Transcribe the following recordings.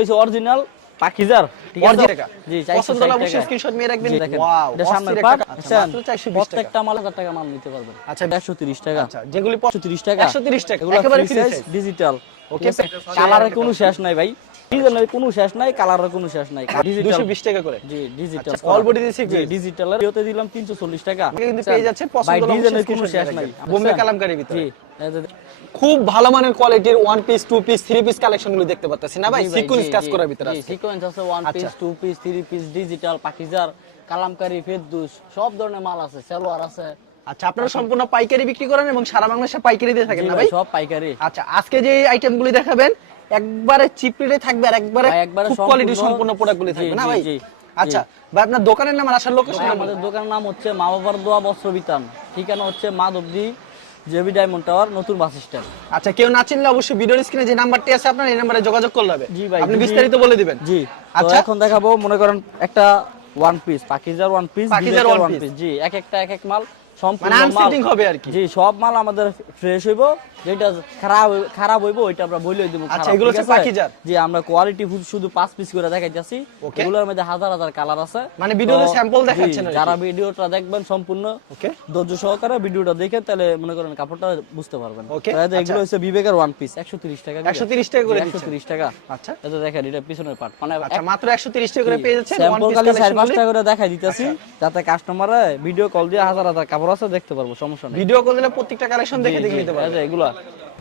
হইছে অরিজিনাল পাকিজার ঠিক আছে টাকা জি পছন্দ হলে অবশ্যই স্ক্রিনশট নিয়ে রাখবেন। ওয়াও এটা সামনের পাট মাত্র 420 টাকা প্রত্যেকটা মাল 1000 টাকা মাল নিতে পারবেন আচ্ছা 130 টাকা আচ্ছা যেগুলি 130 টাকা 130 টাকা এগুলো একেবারে free free size size digital okay কালারের কোনো শেষ নাই ভাই ডিজাইনের কোনো শেষ নাই কালারের কোনো শেষ নাই ডিজিটাল 220 টাকা করে জি ডিজিটাল অল বডি দিয়েছে জি ডিজিটালের ইওতে দিলাম 340 টাকা কিন্তু পেয়ে যাচ্ছে পছন্দ হলে ডিজাইনের কোনো শেষ নাই বোম্বে কালামকারী ভিতরে জি খুব ভালো মানের কোয়ালিটির one piece two piece three piece collection গুলো দেখতে পাচ্ছেন না ভাই সিকোয়েন্স কাজ করার ভিতরে আছে সিকোয়েন্স আছে one piece two piece three piece digital পাকিজার কালামকারী ফেরদৌস সব ধরনের মাল আছে সালোয়ার আছে। আচ্ছা আপনারা সম্পূর্ণ পাইকারি বিক্রি করেন এবং সারা বাংলাদেশে পাইকারি দিয়ে থাকেন না ভাই? সব পাইকারি। আচ্ছা আজকে যে আইটেমগুলি দেখাবেন একবারে চিপ রেটে থাকবে আর একবারে খুব কোয়ালিটি সম্পূর্ণ প্রোডাক্টগুলি থাকবে না ভাই? আচ্ছা ভাই আপনার দোকানের নাম আর আসার লোকেশন? আমাদের দোকানের নাম হচ্ছে মা বাবার দোয়া বস্ত্র বিতান, ঠিকানা হচ্ছে মাধবদী জেবি ডায়মন্ড টাওয়ার নতুন বাস স্ট্যান্ড। আচ্ছা কেউ না চিনলে অবশ্যই ভিডিওর স্ক্রিনে যে নাম্বারটি আছে আপনার এই নম্বরে যোগাযোগ করলে হবে। আপনি বিস্তারিত বলে দিবেন। জি আচ্ছা এখন দেখাবো মনে করেন একটা ওয়ান পিস পাকিজার ওয়ান পিস জি এক একটা এক এক মাল সম্পূর্ণ আনসেটিং হবে আর কি। জি সব মাল আমাদের ফ্রেশ হইব, যেটা খারাপ হইব ওইটা আমরা বইলেই দেব। আচ্ছা এগুলো হচ্ছে পাকিজার। জি আমরা কোয়ালিটি শুধু 5 পিস করে দেখাইতেছি, এগুলোর মধ্যে হাজার হাজার কালার আছে। মানে ভিডিওতে স্যাম্পল দেখাচ্ছেন আর যারা ভিডিওটা দেখবেন সম্পূর্ণ ওকে ধৈর্য সহকারে ভিডিওটা দেখে তাহলে মনে করেন কাপড়টা বুঝতে পারবেন। তাহলে এগুলো হচ্ছে বিবেকের ওয়ান পিস 130 টাকা 130 টাকা করে 130 টাকা। আচ্ছা এটা দেখেন এটা পিছনের পার্ট মানে আচ্ছা মাত্র 130 টাকা করে পেয়ে যাচ্ছেন ওয়ান পিস কালেকশন 4-5 টাকা করে দেখাই দিতেছি যাতে কাস্টমারে ভিডিও কল দিয়ে হাজার হাজার কাপড় আছে দেখতে পারবো, সমস্যা নেই। ভিডিও কল দিলে প্রত্যেকটা কালেকশন দেখে নিতে পারবেন। এগুলা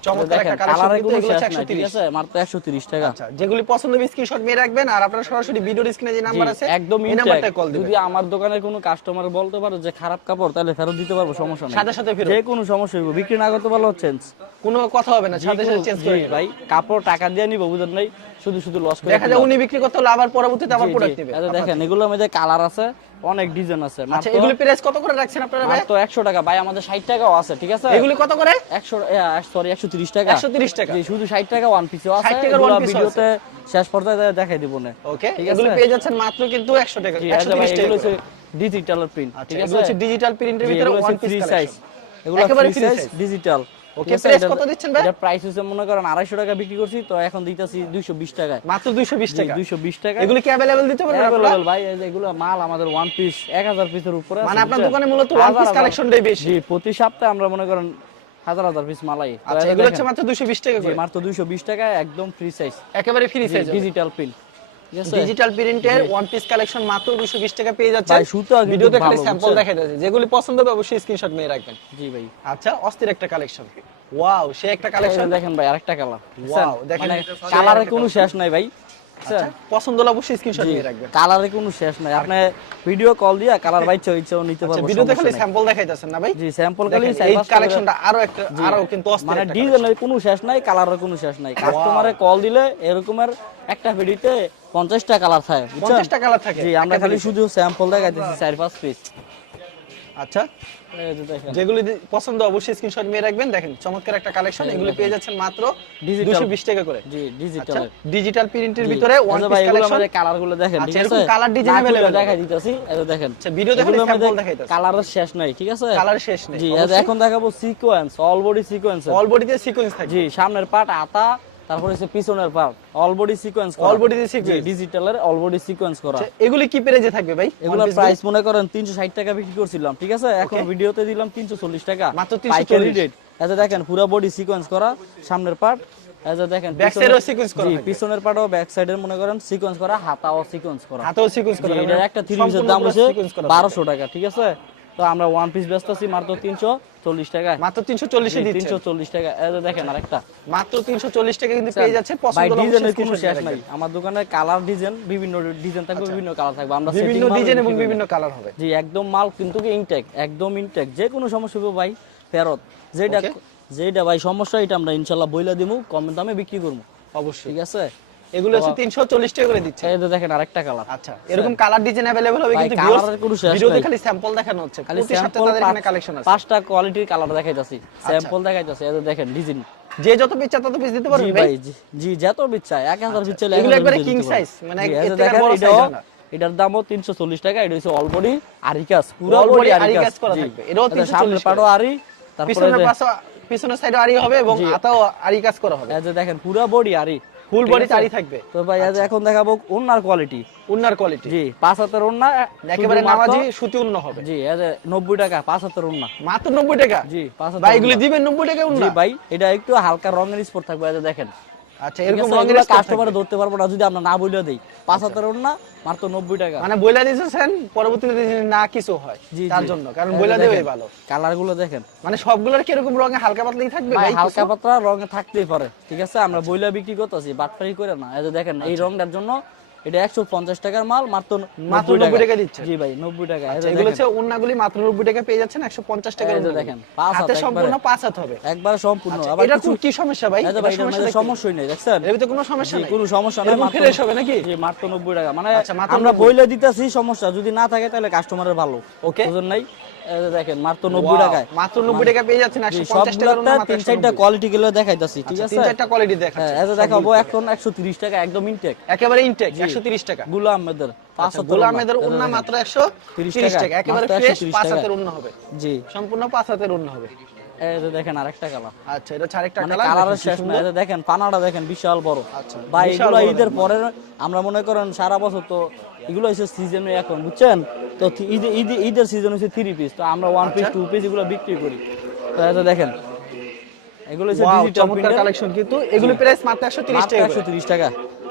চমৎকার একটা কালেকশন কিন্তু এগুলো 130 আছে মাত্র 130 টাকা। আচ্ছা যেগুলি পছন্দ হবে স্ক্রিনশট নিয়ে রাখবেন আর আপনারা সরাসরি ভিডিওর স্ক্রিনে যে নাম্বার আছে একদম এই নাম্বারটা কল দিবেন। যদি আমার দোকানের কোনো কাস্টমার বলতে পারে যে খারাপ কাপড় তাহলে ফেরত দিতে পারবো, সমস্যা নেই। সাথে সাথে ফেরত যে কোনো সমস্যা হবে, বিক্রি না করতে পারলেও চেঞ্জ, কোনো কথা হবে না, সাথে সাথে চেঞ্জ করে ভাই। কাপড় টাকা দিয়ে নিব বুঝেন নাই, শুধু লস করে দেখা যায় উনি বিক্রি করতে হলো আবার পরবর্তীতে আবার প্রোডাক্ট নেবে। আচ্ছা দেখেন এগুলোর মধ্যে কালার আছে, অনেক ডিজাইন আছে। আচ্ছা এগুলি প্রাইস কত করে রাখছেন আপনারা ভাই? মাত্র 100 টাকা ভাই, আমাদের 60 টাকাও আছে, ঠিক আছে? এগুলি কত করে? 130 টাকা। 130 টাকা জি শুধু 60 টাকা ওয়ান পিসও আছে, এগুলো ভিডিওতে শেষ পর্যায়ে দেখাই দিব না। ওকে এগুলি পেয়ে যাচ্ছেন মাত্র কিন্তু 100 টাকা 130 টাকা। এগুলো হচ্ছে ডিজিটাল প্রিন্ট, ঠিক আছে? এগুলো হচ্ছে ডিজিটাল প্রিন্টের ভিতরে ওয়ান পিস সাইজ, এগুলো একেবারে free size digital. Okay price কত দিচ্ছেন ভাই? এটা প্রাইস হচ্ছে মনে করেন 250 টাকা বিক্রি করছি, তো এখন দিতেছি 220 টাকায়। মাত্র 220 টাকা। 220 টাকা। এগুলো কি अवेलेबल দিতে পারবেন আপনারা? अवेलेबल ভাই, এগুলো মাল আমাদের ওয়ান পিস 1000 পিসের উপরে আছে। মানে আপনার দোকানে মূলত ওয়ান পিস কালেকশনটাই বেশি। জি প্রতি সপ্তাহে আমরা মনে করেন হাজার হাজার পিস মালাই। আচ্ছা এগুলো হচ্ছে মাত্র 220 টাকা করে। মাত্র 220 টাকায় একদম ফ্রি সাইজ, একেবারে ফ্রি সাইজ ডিজিটাল প্রিন্ট, ঠিক আছে? ডিজিটাল প্রিন্টের ওয়ান পিস কালেকশন মাত্র 220 টাকা পেয়ে যাচ্ছে ভাই। সুতো ভিডিওতে খালি স্যাম্পল দেখাই দিয়েছে, যেগুলি পছন্দ হবে অবশ্যই স্ক্রিনশট নিয়ে রাখবেন। জি ভাই। আচ্ছা অস্থির একটা কালেকশন, ওয়াও সে একটা কালেকশন দেখেন ভাই, আরেকটা কালার, ওয়াও দেখেন কালারের কোনো শেষ নাই ভাই। আচ্ছা পছন্দ হলে অবশ্যই স্ক্রিনশট নিয়ে রাখবেন। কালারের কোনো শেষ নাই, আপনি ভিডিও কল দিয়া কালার বাই ইচ্ছা নিতে পারবেন। ভিডিওতে খালি স্যাম্পল দেখাইতেছেন না ভাই? জি স্যাম্পল খালি এই কালেকশনটা আরো একটা আরো কিন্তু অস্থির, মানে ডিজাইনের কোনো শেষ নাই, কালারের কোনো শেষ নাই। কাস্টমারে কল দিলে এরকমের একটা ভিডিওতে 50টা কালার থাকে, 50টা কালার থাকে। জি আমরা খালি শুধু স্যাম্পল দেখাইতেছি 4-5 পিস। আচ্ছা যেগুলি পছন্দ অবশ্যই স্ক্রিনশট নিয়ে রাখবেন। দেখেন চমৎকার একটা কালেকশন, এগুলো পেয়ে যাচ্ছেন মাত্র 220 টাকা করে। জি ডিজিটাল, ডিজিটাল প্রিন্টের ভিতরে ওয়ান পিস কালেকশন। আমাদের কালারগুলো দেখেন, ঠিক আছে? এরকম কালার ডিজাইন अवेलेबल দেখাই দিতেছি, এই দেখেন। আচ্ছা ভিডিওতে খালি স্যাম্পল দেখাইতাছি, কালারের শেষ নাই, ঠিক আছে? কালার শেষ নেই। জি এখন দেখাবো sequence, all body sequence. All বডিতে সিকোয়েন্স থাকে। জি সামনের পার্ট আতা, তারপরে হচ্ছে পিছনের পার্ট অল বডি সিকোয়েন্স করা। অল বডিতে সিকোয়েন্স ডিজিটালের অল বডি সিকোয়েন্স করা। এগুলি কি প্রাইসে থাকবে ভাই? এগুলোর প্রাইস মনে করেন 360 টাকা বিক্রি করছিলাম, ঠিক আছে? এখন ভিডিওতে দিলাম 340 টাকা মাত্র 340। আচ্ছা দেখেন পুরো বডি সিকোয়েন্স করা, সামনের পার্ট আচ্ছা দেখেন ব্যাক সাইডেও সিকোয়েন্স করা। জি পিছনের পার্টও ব্যাক সাইডের মনে করেন সিকোয়েন্স করা, হাতাও সিকোয়েন্স করা। হাতাও সিকোয়েন্স করা। এটার একটা 3 পিসের দাম হচ্ছে 1200 টাকা, ঠিক আছে? তো আমরা ওয়ান পিস বেচতেছি মাত্র 340 টাকায়। মাত্র 340 এ দিচ্ছি। 340 টাকা। এই দেখেন আরেকটা মাত্র 340 টাকা কিন্তু পেয়ে যাচ্ছে। পছন্দ হলে ডিজাইনের কোনো শেষ নাই। আমার দোকানে কালার ডিজাইন বিভিন্ন ডিজাইন থাকবে, বিভিন্ন কালার থাকবে। আমরা বিভিন্ন ডিজাইন এবং বিভিন্ন কালার হবে। জি একদম মাল কিন্তু ইনটেক, একদম ইনটেক। যে কোনো সমস্যা হবে ভাই ফেরত, যেটা ভাই সমস্যা এটা আমরা ইনশাআল্লাহ বইলা দিমু, কম দামে বিক্রি করব অবশ্যই, ঠিক আছে? এগুলো হচ্ছে 340 টাকা করে দিচ্ছে। এই দেখেন আরেকটা কালার। আচ্ছা এরকম কালার ডিজাইন अवेलेबल হবে কিন্তু ভিডিওতে খালি স্যাম্পল দেখানো হচ্ছে। প্রতি সপ্তাহে তাদের এখানে কালেকশন আছে। 5টা কোয়ালিটির কালার দেখাইতাছি, স্যাম্পল দেখাইতাছি। এই দেখেন ডিজাইন, যে যত পিস তত পিস দিতে পারবেন ভাই? জি যত পিস চাই 1000 পিস চাইলে এগুলো একবারে কিং সাইজ, মানে এর থেকে বড় সাইজ না। এটার দামও 340 টাকা। এটা হচ্ছে অল বডি আরি কাজ, পুরো বডি আরি কাজ করা থাকবে। এটাও 340 পাড়ো আরি, তারপরে পিছনের সাইডে আরি হবে এবং হাতাও আরি কাজ করা হবে। এই যে দেখেন পুরো বডি আরি, ফুল ঠিক বডি আছে? তারি থাকবে। তো ভাই আজ এখন দেখাবো ওন্নার কোয়ালিটি। উন্নার কোয়ালিটি জি 5 হাতের ওন্না একেবারে শুধুমাত্র- নামাজি সুতি উন্ন হবে। জি আজ 90 টাকা 5 হাতের ওন্না। মাত্র 90 টাকা। জি 5 হাতের ভাই এগুলি ওন্না। দিবেন 90 টাকা জি উন্না? ভাই এটা একটু হালকা রঙের স্পট থাকবে এই যে দেখেন। আচ্ছা ঠিক এরকম আছে, রঙের এগুলো স্পট কাস্টমারে থাকবে। ধরতে পারবো না যদি আমরা না বইলা দেই। 5 হাতের ওন্না মাত্র 90 টাকা। মানে বইলা দিয়েছেন পরবর্তীতে যদি না কিছু হয় জি তার জি। জন্য, কারণ এই যে বইলা দেখেন, দেওয়াই ভালো। কালার গুলো দেখেন মানে সবগুলোর কি এরকম রঙে হালকা পাতলাই থাকবে ভাই ভাই? হালকা পাতলা রঙে থাকতেই পারে। ঠিক আছে আমরা বইলা বিক্রি করতেছি বাটপারি করে না। এই যে দেখেন এই রংটার জন্য এটা 150 টাকার মাল মাত্র মাত্র 90 90 টাকা দিচ্ছে। জি ভাই 90 টাকা। এই যে এগুলো দেখেন হচ্ছে উন্নাগুলি মাত্র 90 টাকা পেয়ে যাচ্ছেন 150 টাকার এই যে উন্না। দেখেন, পাঁচ হাত হাতে সম্পূর্ণ একবারে। 5 হাত হবে। একবারে সম্পূর্ণ। আচ্ছা, আবার এটা কিছু কি সমস্যা ভাই? এই যে এটা ভাই এটার সমস্যা মধ্যে দেখতে? সমস্যাই নেই দেখছেন। এর ভিতরে কোনো সমস্যা জি নাই। কোনো সমস্যা নাই। এরকম মাত্র ফ্রেশ হবে নাকি? জি মাত্র 90 টাকা। মানে আচ্ছা, মাত্র আমরা 90 বইলে দিতেছি সমস্যা যদি না থাকে তাহলে কাস্টমারের ভালো। ওকে। বুঝুন নাই? এই যে দেখেন মাত্র 90 Wow, টাকায়। মাত্র 90 টাকা পেয়ে যাচ্ছেন জি 150 টাকার উন্না সবগুলোতে মাত্র 3-4টা 190। কোয়ালিটি গুলো দেখাইতাছি ঠিক আচ্ছা, আছে। 3-4টা কোয়ালিটি হ্যাঁ দেখাচ্ছেন। এই যে দেখাবো এখন 130 টাকা একদম ইনটেক। একেবারে ইনটেক জি। 130 টাকা। গুলা আহমেদের 5 আচ্ছা, হাতের গোলাম ওন্না। আহমেদের এই যে উন্না দেখেন। মাত্র 130 টাকা। একেবারে মাত্র ফ্রেশ 130 5 টাকা। হাতের উন্না হবে। জি সম্পূর্ণ 5 হাতের উন্না হবে। এই যে দেখেন আরেকটা কালার। আচ্ছা, এটা হচ্ছে আরেকটা মানে কালার। কালারের শেষ না। এই যে দেখেন পানাটা দেখেন বিশাল বড়। আচ্ছা, ভাই বিশাল এগুলো বড় ঈদের দেখেন। পরে আমরা মনে করেন সারা বছর তো এগুলো হচ্ছে সিজনে এখন বুঝছেন তো ঈদের সিজন হচ্ছে 3 পিস তো আমরা 1 পিস 2 পিস এগুলো বিক্রি করি। তো এই যে দেখেন এগুলো হচ্ছে ওয়াও, ডিজিটাল চমৎকার কালেকশন কিন্তু এগুলো প্রাইস মাত্র 130 টাকা করে। 130 টাকা।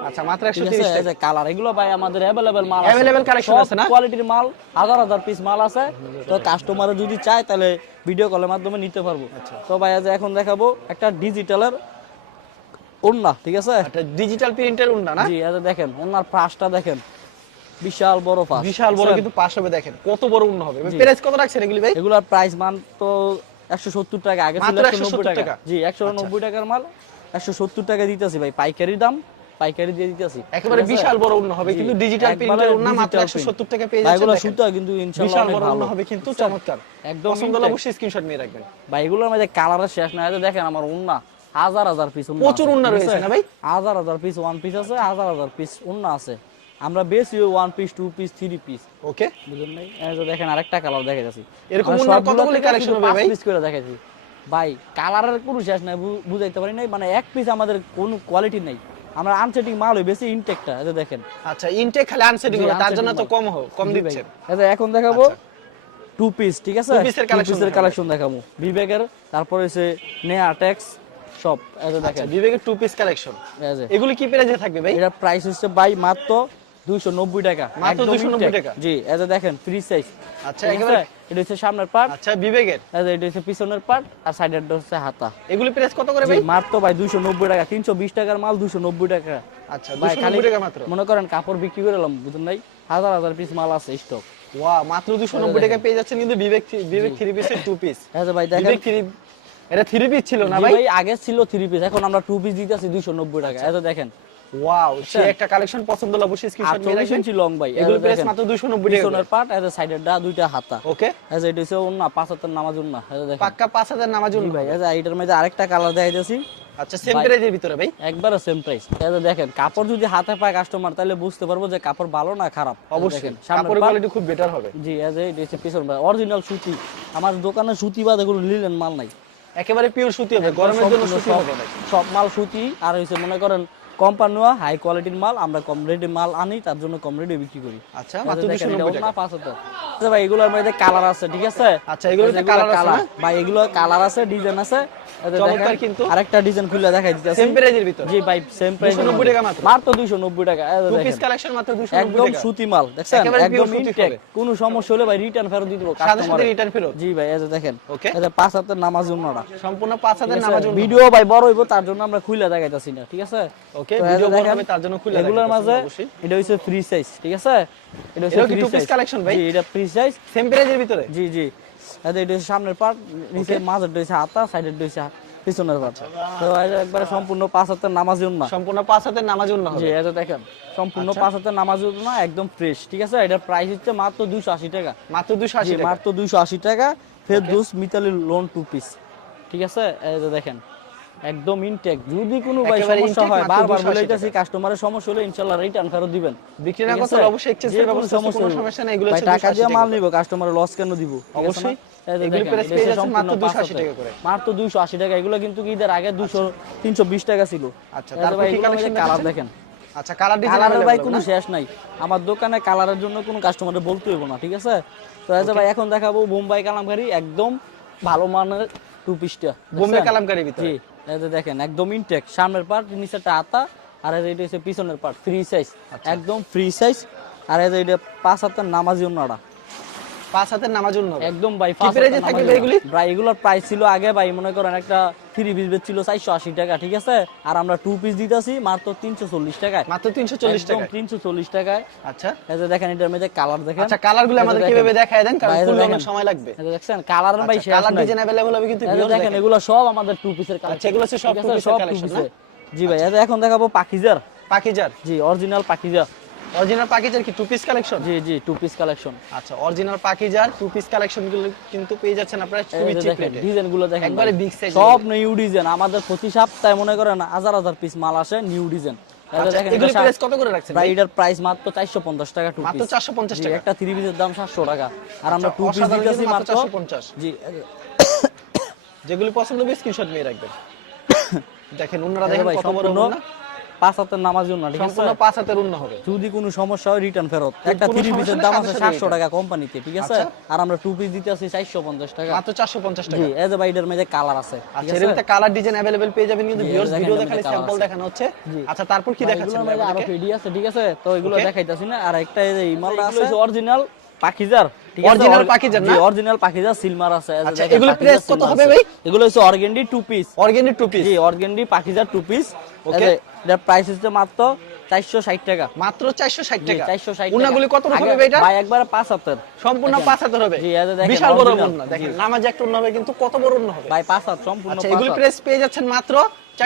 আচ্ছা, মাত্র ঠিক আছে 130 এই টাকা। যে কালার এগুলো ভাই আমাদের अवेलेबल মাল আছে। Available collection আছে না? কোয়ালিটির মাল হাজার হাজার পিস মাল আছে। তো কাস্টমার যদি চায় তাহলে ভিডিও কলের মাধ্যমে নিতে পারবো। তো ভাই আজ এখন দেখাবো একটা ডিজিটালের ওন্না ঠিক আছে। এটা ডিজিটাল প্রিন্টের উন্না না? জি এই যে দেখেন ওনার পাশটা দেখেন বিশাল বড় পাশ। বিশাল বড় কিন্তু পাশ হবে দেখেন। কত বড় উন্না হবে। প্রাইস কত রাখছেন এগুলি ভাই? এগুলার প্রাইস মান তো 170 টাকা। আগে ছিল মাত্র 190 170 টাকা। টাকা? জি 190 টাকার মাল 170 টাকা দিতেছি ভাই পাইকারি দাম। পাইকারি দিয়ে দিতেছি। একেবারে ঠিক আছে? বিশাল বড় উন্না হবে জি, কিন্তু ডিজিটাল একবারে প্রিন্টের উন্না মাত্র digital print। 170 টাকা পেয়ে ভাই যাচ্ছেন এগুলো দেখেন। সুতা কিন্তু ইনশাআল্লাহ বিশাল অনেক বড় ভালো উন্না হবে কিন্তু বুঝছেন? চমৎকার। একদম পছন্দ হলে intake। অবশ্যই স্ক্রিনশট নিয়ে রাখবেন। ভাই এগুলোর মধ্যে কালারের শেষ নাই। এই যে দেখেন আমার উন্না হাজার হাজার পিস উন্না প্রচুর আছে, উন্না ঠিক রয়েছে আছে? না ভাই? হাজার হাজার পিস ওয়ান পিস আছে, হাজার হাজার পিস উন্না আছে। আমরা বেশি 1 পিস 2 পিস 3 পিস ওকে। বুঝলেন নাই? এই যে দেখেন আরেকটা কালার দেখাইতাছি। এরকম আমরা উন্নার সবগুলো কতগুলি থেকে কালেকশন শুধু হবে 5 ভাই? পিস করে দেখাইছি। ভাই কালারের কোনো শেষ নাই বুঝাইতে পারি নাই। মানে এক পিস আমাদের কোনো কোয়ালিটি নাই। আমরা আনসেটিং মাল হই বেশি ইনটেকটা এই যে দেখেন। আচ্ছা, ইনটেক খালি আনসেটিং জি, হলো তার জন্য unsetting তো মাল। কম জি ভাই। দিচ্ছেন। এই যে এখন দেখাবো আচ্ছা। 2 পিস ঠিক আছে। 2 পিসের collection দেখাবো। কালেকশন দেখাবো বিবেকের। তারপর হচ্ছে নেয়া ট্যাক্স সব এই যে আচ্ছা, দেখেন। বিবেকের 2 পিস কালেকশন। এই যে এগুলি কি প্রাইসে থাকবে ভাই? এটার প্রাইস হচ্ছে ভাই মাত্র 290 টাকা। মাত্র একদম 290 intake। টাকা? জি এই যে দেখেন ফ্রি সাইজ। আচ্ছা, একেবারে- এটা হচ্ছে সামনের পার্ট, আচ্ছা, বিবেকের এই যে এটা হচ্ছে পিছনের পার্ট আর সাইডেরটা হচ্ছে হাতা। এগুলি প্রাইস কত করে জি ভাই? মাত্র ভাই 290 টাকা। 320 টাকার মাল 290 টাকা। আচ্ছা, ভাই খালি 290 টাকা মাত্র। মনে করেন কাপড় বিক্রি করে এলাম বুঝুন নাই হাজার হাজার পিস মাল আছে স্টক। ওয়াও, মাত্র 290 টাকা পেয়ে যাচ্ছেন কিন্তু বিবেক 3 পিসের 2 পিস। এই যে ভাই দেখেন বিবেক 3 এটা 3 পিস ছিল না জি ভাই? ভাই আগে ছিল 3 পিস এখন আমরা 2 পিস দিতেছি 290 টাকা। এই যে দেখেন ওয়াও, সে একটা কালেকশন পছন্দ হলো অবশ্যই স্ক্রিনশট নিয়ে 48 রাখবেন। ইঞ্চি লং ভাই। এগুলো এই যে প্রাইস দেখেন, মাত্র 290 টাকা পিছনের করে। পার্ট এই যে সাইডেরটা দুইটা হাতা। ওকে। এই যে এটা হচ্ছে ওন্না 5 হাতের নামাজ ওন্না। এই যে দেখেন পাক্কা 5000 নামাজ জি উন্না। ভাই এই যে এটার মধ্যে আরেকটা কালার দেখাইতেছি। আচ্ছা, সেম ভাই- প্রাইজের ভিতরে ভাই? একবারে সেম প্রাইস। এই যে দেখেন কাপড় যদি হাতে পায় কাস্টমার তাহলে বুঝতে পারবো যে কাপড় ভালো না খারাপ। এই যে অবশ্যই দেখেন, সামনের কাপড়ের part- কোয়ালিটি খুব বেটার হবে। জি এই যে এটা হচ্ছে পিছন অরিজিনাল সুতি। আমার দোকানে সুতি বাদে কোনো লিলেন মাল নাই। একেবারে পিওর সুতি হবে, গরমের জন্য সুতি সব- হবে না। সব মাল সুতি। আর হইছে মনে করেন কোম্পানি হাই কোয়ালিটির মাল আমরা কম রেটে মাল আনি তার জন্য কম রেটে বিক্রি করি। আচ্ছা, এই যে মাত্র দেখেন, এটা 290 ওন্না টাকা। 5 হাতের। আচ্ছা ভাই এগুলোর মধ্যে কালার আছে ঠিক আছে। আচ্ছা, এগুলোতে এই যে colour আছে না? ভাই এগুলো কালার আছে ডিজাইন আছে। এই যে চমৎকার দেখেন, কিন্তু। আরেকটা ডিজাইন খুলে দেখাই দিতেছি। সেম প্রাইজের ভিতরে? জি ভাই সেম প্রাইস 290 টাকা মাত্র? মাত্র 290 টাকা। এই যে 2 পিস দেখেন, কালেকশন মাত্র 290 একদম টাকা। সুতি মাল দেখছেন একেবারে একদম pure সুতি ইনটেক। হবে। কোনো সমস্যা হলে ভাই রিটার্ন ফেরত দিয়ে দিব সাথে সাথে কাস্টমারে। রিটার্ন ফেরত? জি ভাই এই যে দেখেন ওকে। এই যে 5 হাতের নামাজ উন্নাটা সম্পূর্ণ 5000 নামাজ উন্না। ভিডিও ভাই বড় হইব তার জন্য আমরা খুলে দেখাইতাছি না ঠিক আছে। ওকে, তো এই যে ভিডিও বড় দেখেন, হবে তার জন্য খুলে এগুলোর দেখাইতাছি মাঝে অবশ্যই। এটা হইছে ফ্রি সাইজ ঠিক আছে। এটা হচ্ছে এটাও কি free two piece size collection ভাই? জি এটা ফ্রি সাইজ। সেম প্রাইজের ভিতরে? জি জি এই যে এটা হচ্ছে সামনের পার্ট, নিচে মাঝের হইছে হাতা, সাইডের হইছে পিছনের পার্ট। তো এই যে একবারে সম্পূর্ণ 5 হাতের নামাজ উন্না। সম্পূর্ণ 5000 নামাজ উন্না জি হবে। এই যে দেখেন সম্পূর্ণ আচ্ছা। 5 হাতের নামাজ উন্না একদম ফ্রেশ ঠিক আছে। এটার প্রাইস হচ্ছে মাত্র 280 টাকা। মাত্র জি 280 টাকা। মাত্র 280 টাকা। ফেরদৌস মিতালি লোন 2 পিস ঠিক আছে। এই যে দেখেন একদম ইনটেক। যদি কোনো ভাই একেবারে সমস্যা intake, হয়, মাত্র বারবার 280 বলেইতাছি, কাস্টমারের সমস্যা হলে ইনশাআল্লাহ রিটার্ন ফেরত দিবেন। বিক্রি না ঠিক করতে আছে? হলে অবশ্যই এক্সচেঞ্জের যে কোনো ব্যবস্থা আছে, কোনো হলে। সমস্যা নাই, এগুলো ভাই হচ্ছে টাকা 280 দিয়ে টাকা মাল করে। নিব, কাস্টমারে লস কেন দিব? ঠিক আছে না? অবশ্যই। এই যে এগুলি দেখেন, প্রাইস এটা পেয়ে হচ্ছে যাচ্ছেন সম্পূর্ণ মাত্র 280 500 টাকা করে। মাত্র 280 টাকা। এগুলো কিন্তু কি ঈদের আগে 320 টাকা ছিল। আচ্ছা, এই যে তারপর ভাই কি এগুলোর কালেকশন মধ্যে কালার দেখাচ্ছেন? দেখেন। আচ্ছা, কালার ডিজাইন কালারের ভাই अवेलेबल কোনো না? শেষ নাই। আমার দোকানে কালারের জন্য কোনো কাস্টমারে বলতে হইব না, ঠিক আছে? তো এই যে ভাই এখন দেখাবো বোম্বাই কালামকারী, একদম ভালো মানের টু পিসটা। বোম্বে কালামকারীর ভিতরে। জি, এই যে দেখেন একদম ইনটেক, সামনের পার্ট, নিচেরটা হাতা, আর এই যে এটা হচ্ছে পিছনের পার্ট, ফ্রি সাইজ, একদম ফ্রি সাইজ। আর এই যে এটা 5 হাতের নামাজি ওন্নাটা, 5 হাতের নামাজ জন্য হবে। একদম ভাই কি 5 প্রাইসে হাতের থাকবে নামাজি ভাই ওন্না। এগুলি? ভাই এগুলোর প্রাইস ছিল আগে ভাই মনে করেন একটা 3 পিস বেচ ছিল 480 টাকা, ঠিক আছে? আর আমরা 2 পিস দিতেছি মাত্র 340 টাকায়। মাত্র 340 একদম টাকা। 340 টাকায়। আচ্ছা, এই যে দেখেন এটার মধ্যে কালার দেখেন। আচ্ছা, কালারগুলো এই যে আমাদের দেখেন। কিভাবে দেখায় দেন, কারণ ভাই এই যে ফুল অনেক দেখেন। সময় লাগবে। এই যে দেখছেন কালার ভাই শেষ কালার নাই। ডিজাইন अवेलेबल হবে কিন্তু এই যে ভিউয়ার্স দেখেন দেখেন। এগুলো সব আমাদের 2 পিসের কালেকশন। আচ্ছা, এগুলো হচ্ছে সব two piece এর collection, না? জি ভাই, এই যে এখন দেখাবো পাকিজার। পাকিজার, জি, অরিজিনাল পাকিজা। অরিজিনাল পাকিজার কি টু পিস কালেকশন? জি জি, 2 পিস কালেকশন। আচ্ছা, অরিজিনাল পাকিজার টু পিস কালেকশনগুলো কিন্তু পেয়ে যাচ্ছেন আপনারা খুবই এই যে চিপ দেখেন রেটে। ডিজাইন গুলো দেখেন একবারে ভাই। big size সব এগুলো। New design. আমাদের প্রতি সপ্তাহে মনে করেন হাজার হাজার পিস মাল আসে নিউ ডিজাইন। এই যে আচ্ছা, দেখেন এগুলি এটা প্রাইস কত করে রাখছেন ভাই, ভাই? এটার প্রাইস মাত্র 450 টাকা টু পিস। মাত্র 450 টাকা। একটা 3 পিসের দাম 700 টাকা। আর আমরা আচ্ছা, 2 পিস অসাধারণ দিতেছি কিন্তু মাত্র 450। জি। যেগুলি পছন্দ হবে স্ক্রিনশট নিয়ে রাখবেন। দেখেন ওনারা এই যে দেখেন ভাই কত বড় সম্পূর্ণ ওন্না। 5 হাতের নামাজ জন্য, ঠিক আছে? সম্পূর্ণ 5 হাতের ওন্না হবে। যদি কোনো সমস্যা হয় রিটার্ন ফেরত। একটা কোনো 3 সমস্যা পিসের হলে দাম সাথে আছে সাথে 700 return। টাকা কোম্পানিতে, ঠিক আছে? আচ্ছা। আর আমরা 2 পিস দিতেছি 450 টাকা। মাত্র 450 জি, টাকা। এই যে ভাই এটার মধ্যে কালার আছে, ঠিক আচ্ছা, আছে? এর ভিতরে কালার ডিজাইন अवेलेबल পেয়ে যাবেন কিন্তু জি, ভিউয়ার্স দেখেন ভিডিও এর দেখালে মধ্যে স্যাম্পল colour আছে। দেখানো হচ্ছে। জি। আচ্ছা, তারপর কি ভাই, দেখাচ্ছেন এগুলোর মধ্যে আরো আমাদেরকে? পেডি আছে, ঠিক আছে? তো এগুলো Okay. দেখাইতাছি না। আর একটা এই যে ইমালটা আছে, অরিজিনাল পাকিজার, ঠিক আছে? Original পাকিজার না? জি, অরিজিনাল পাকিজার সিলমার আছে। এই যে আচ্ছা, দেখেন এগুলো পাকিজার প্রাইস কত সিলমার হবে আছে। ভাই? এগুলো হচ্ছে organdy 2 piece. Organdy two piece. জি, অর্গেন্ডি পাকিজার 2 পিস। Okay. এটার প্রাইস হচ্ছে মাত্র 460 টাকা। মাত্র 460 জি, টাকা। 460 টাকা। ওন্নাগুলি কত আগে হবে ভাই এটা? ভাই একবারে 5 হাতের। সম্পূর্ণ দেখেন। 5 হাতের হবে। জি, এই যে দেখেন, বিশাল বড় original। ওন্না দেখেন। জি। নামাজে একটা ওন্না হবে কিন্তু কত বড় ওন্না হবে। ভাই 5 হাত সম্পূর্ণ আচ্ছা, 5 এগুলি হাত। প্রাইস পেয়ে যাচ্ছেন মাত্র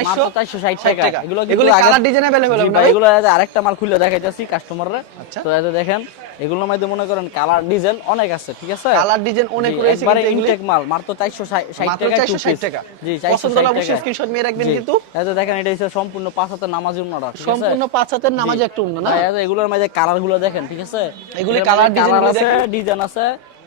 মাত্র 460 টাকা। এগুলো কিন্তু আগে- কালার ডিজাইন अवेलेबल জি হবে না ভাই, ভাই? এগুলো এই যে আরেকটা মাল খুলে দেখাইতাছি কাস্টমাররে। আচ্ছা। তো এই যে দেখেন এগুলোর মধ্যে মনে করেন কালার ডিজাইন অনেক আছে, ঠিক আছে? কালার ডিজাইন অনেক জি, রয়েছে একবারে কিন্তু এগুলি। ইনটেক মাল, মাত্র 460 মাত্র টাকা 460 টাকা। জি, পছন্দ হলে 460 অবশ্যই টাকা। স্ক্রিনশট নিয়ে রাখবেন জি। কিন্তু। এই যে দেখেন এটা হচ্ছে সম্পূর্ণ 5 হাতের নামাজি ওন্নাটা, ঠিক আছে? সম্পূর্ণ 5 হাতের নামাজে একটা ওন্না না? ভাই, এই যে এগুলোর মধ্যে কালার গুলো দেখেন, ঠিক আছে? এগুলি এগুলোর colour মধ্যে design গুলো আছে, দেখেন। ডিজাইন আছে,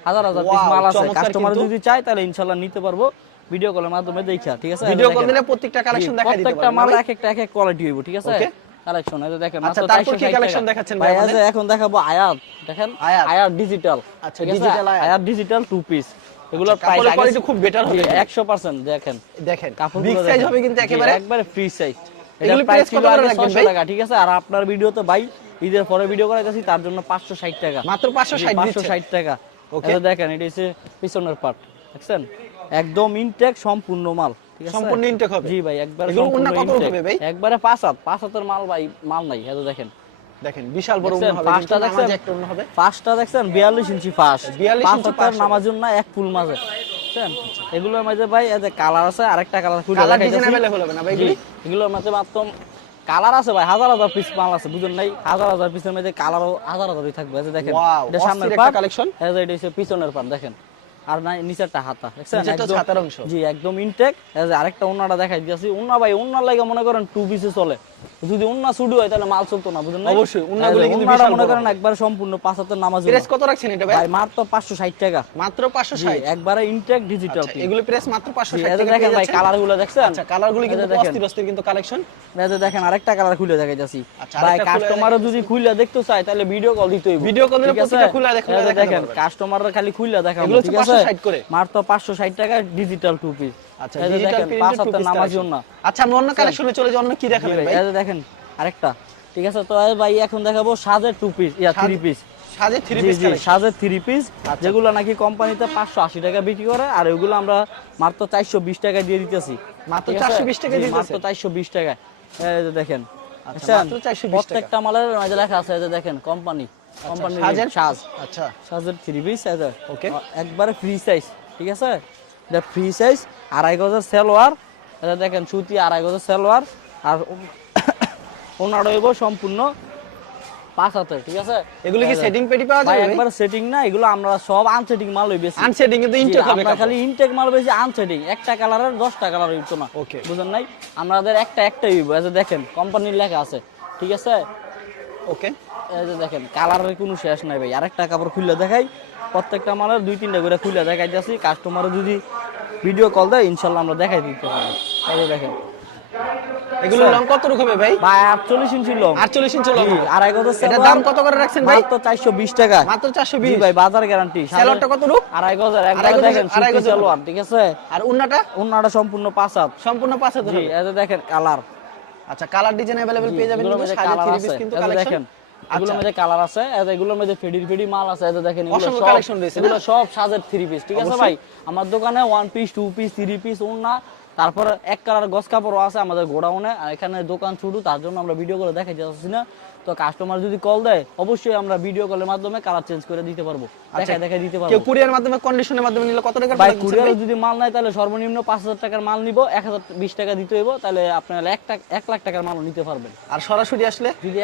হাজার হাজার পিস Wow, মাল আছে। চমৎকার কাস্টমার কিন্তু। যদি চায় তাহলে ইনশাআল্লাহ নিতে পারবো ভিডিও কলের মাধ্যমে দেখা, ঠিক আছে? এই যে ভিডিও কল দেখেন। দিলে প্রত্যেকটা কালেকশন জি, দেখাই দিতে প্রত্যেকটা পারবেন মাল না ভাই? এক একটা কোয়ালিটি হইব, ঠিক আছে? Okay. কালেকশন এই যে দেখেন আচ্ছা, মাত্র তারপর কি 460 collection টাকা। দেখাচ্ছেন ভাই, ভাই এই যে আমাদের? এখন দেখাবো আয়াত, দেখেন আয়াত। আয়াত ডিজিটাল। আচ্ছা, digital আয়াত। আয়াত ডিজিটাল 2 পিস। এগুলোর আচ্ছা, প্রাইস কাপড়ের quality খুব better হবে। 100% দেখেন। দেখেন কাপড়গুলো বিগ সাইজ দেখেন। হবে কিন্তু জি, একেবারে। একবারে ফ্রি সাইজ। এগুলি এগুলো প্রাইস price কত কত করে করে রাখবেন 600 ভাই? টাকা, ঠিক আছে? আর আপনার ভিডিওতে ভাই ঈদের পরে ভিডিও করাইতেছি তার জন্য 560 টাকা। মাত্র 560 দিচ্ছেন। 560 টাকা। Okay. এই যে দেখেন এটা হচ্ছে পিছনের পার্ট, দেখছেন? একদম ইনটেক সম্পূর্ণ মাল, ঠিক আছে? সম্পূর্ণ intake হবে? জি ভাই, একবারে এগুলো সম্পূর্ণ ওন্না কত intake। হবে ভাই? একবারে 5 হাতের মাল ভাই, মাল নাই। এই যে দেখেন দেখেন বিশাল বড় দেখছেন, ওন্না হবে কিন্তু পাঁচটা দেখছেন? নামাজে একটা ওন্না হবে। ফার্স্টটা দেখছেন 42 ইঞ্চি ফার্স্ট, 42 5 ইঞ্চি হাতের পাঁচ হবে। নামাজের না এক ফুল মাঝে, বুঝছেন? এগুলোর মাঝে ভাই এই যে কালার আছে, আরেকটা কালার খুলে কালার ডিজাইন দেখাইতাছি। अवेलेबल হবে না ভাই জি, এগুলি? এগুলোর মাঝে মাত্র কালার আছে ভাই, হাজার হাজার পিস মাল আছে, বুঝেন নাই? হাজার হাজার পিসের মধ্যে কালারও হাজার হাজারই থাকবে। এই যে দেখেন Wow, এটা সামনের অস্থির একটা পার্ট, collection। এই যে এটা হচ্ছে পিছনের পার্ট, দেখেন। আর না নিচেরটা হাতা, দেখছেন? নিচেরটা হচ্ছে হাতার অংশ। জি, একদম ইনটেক। এই যে আরেকটা ওন্নাটা দেখাই দিয়েছি। ওন্না ভাই, ওন্নার লাগে মনে করেন 2 পিসে চলে। যদি ওন্না শুডু হয় তাহলে মাল চলতো না, বুঝেন নাই? অবশ্যই, ওন্নাগুলি কিন্তু ওন্নাটা বিশাল মনে বড় করেন হবে। একবার সম্পূর্ণ 5 হাতের নামাজ প্রাইস কত রাখছেন এটা ভাই? ভাই মাত্র 560 টাকা। মাত্র জি, 560। একবারে ইনটেক ডিজিটাল। আচ্ছা, এগুলি প্রাইস মাত্র 560 এই যে টাকা দেখেন পেয়ে ভাই যাচ্ছেন। কালারগুলো দেখছেন? আচ্ছা, কালারগুলি কিন্তু এই যে দেখেন। অস্থির অস্থির কিন্তু কালেকশন। এই যে দেখেন আরেকটা কালার খুলে দেখাইতাছি। আচ্ছা, ভাই আরেকটা খুলে কাস্টমারও যদি খুলে দেখতে চায় তাহলে ভিডিও কল দিতে হইব। Video call দিলে ঠিক আছে? প্রত্যেকটা খুলে এই যে দেখাতে দেখেন পারবেন। কাস্টমাররা খালি খুলে দেখাবো, এগুলো হচ্ছে ঠিক আছে? 560 করে। মাত্র 560 টাকা ডিজিটাল 2 পিস। আচ্ছা, এই যে ডিজিটাল দেখেন প্রিন্টেড 5 টু হাতের পিস নামাজি কালেকশন। ওন্না। আচ্ছা, আমরা অন্য কালেকশনে চলে যাই, অন্য কি দেখাবেন ভাই? এই যে দেখেন আরেকটা, ঠিক আছে? তো এই ভাই এখন দেখাবো সাজের 2 পিস, 3 পিস। সাজে 3 জি পিস জি, কালেকশন। সাজের 3 পিস, আচ্ছা। যেগুলো নাকি কোম্পানিতে 580 টাকা বিক্রি করে, আর ওগুলো আমরা মাত্র 420 টাকা দিয়ে দিতেছি। মাত্র ঠিক আছে? 420 টাকা জি, দিতেছেন? মাত্র 420 টাকা। এই যে দেখেন, আচ্ছা, দেখছেন? মাত্র 420 টাকা। প্রত্যেকটা মালের মাঝে লেখা আছে, এই যে দেখেন কোম্পানি, কোম্পানির সাজের সাজ, আচ্ছা, সাজের 3 পিস। এই যে Okay. একবারে ফ্রি সাইজ, ঠিক আছে? এটা ফ্রি সাইজ, 2.5 গজের সালোয়ার। এই যে দেখেন সুতি 2.5 গজের সালোয়ার, আর ওনার হইব সম্পূর্ণ 5 হাতে, ঠিক আছে? এগুলো কি সেটিং পেটি পাওয়া ভাই যাবে? একবার সেটিং না, এগুলো আমরা সব আনসেটিং মালই বেশি। আনসেটিং কিন্তু ইনটেক হবে, আমরা খালি ইনটেক মাল বেশি, আনসেটিং একটা কালারের 10টা কালার হইতো না। ওকে, বুঝেন নাই? আমাদের একটাই হইব। এই যে দেখেন কোম্পানির লেখা আছে, ঠিক আছে? ওকে, এই যে দেখেন কালারের কোনো শেষ নাই ভাই। আরেকটা কাপড় খুলে দেখাই, প্রত্যেকটা মালের 2-3টা করে খুলে দেখাই যাচ্ছি। কাস্টমার যদি ভিডিও কল দেয় ইনশাল্লাহ আমরা দেখাই দিতে পারবো। এই যে দেখেন এগুলো লং কত রকম হবে ভাই? ভাই 48 ইঞ্চি লং। 48 ইঞ্চি লং। আর এগোতে এটা দাম কত করে রাখছেন ভাই? মাত্র 420 টাকা। মাত্র 420 ভাই, বাজার গ্যারান্টি। সেলরটা কত রূপ? 2500 একবার দেখেন, সুতি সালোয়ার, ঠিক আছে? আর উন্নাটা সম্পূর্ণ 5 হাত। সম্পূর্ণ 5 হাত। জি, এই যে দেখেন কালার। আচ্ছা, কালার ডিজাইন अवेलेबल পেয়ে যাবেন কিন্তু সাজা থ্রি পিস কিন্তু কালেকশন। দেখেন এগুলোর মধ্যে কালার আছে, এগুলোর মধ্যে ফেডি মাল আছে। এই যে দেখেন অসংখ্য কালেকশন রয়েছে, এগুলো সব সাজের 3 পিস, ঠিক আছে ভাই? আমার দোকানে 1 পিস 2 পিস 3 পিস ওন্না, তারপর এক কালার গস কাপড়ও আছে আমাদের গোডাউনে। আর এখানে দোকান ছোট, তার জন্য আমরা ভিডিও করে দেখাই যাচ্ছি না। তো কাস্টমার যদি কল দেয় অবশ্যই আমরা ভিডিও কলের মাধ্যমে কালার চেঞ্জ করে দিতে পারবো, দেখাই দিতে পারবো। কেউ কুরিয়ার মাধ্যমে, কন্ডিশনের মাধ্যমে নিলে কত টাকা? ভাই কুরিয়ারে যদি মাল নাই তাহলে সর্বনিম্ন 5000 টাকার মাল নিব, 1020 টাকা দিতে হইব, তাহলে আপনারা 1 লাখ টাকার মাল নিতে পারবেন। আর সরাসরি আসলে যদি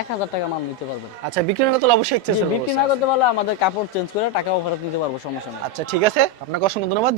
1000 টাকা মাল নিতে পারবেন। আচ্ছা, বিক্রি না করতে অবশ্যই এক্সচেঞ্জ বিক্রি না করতে পারলে আমাদের কাপড় চেঞ্জ করে টাকাও ফেরত নিতে পারবো, সমস্যা নেই। আচ্ছা, ঠিক আছে, আপনাকে অসংখ্য ধন্যবাদ।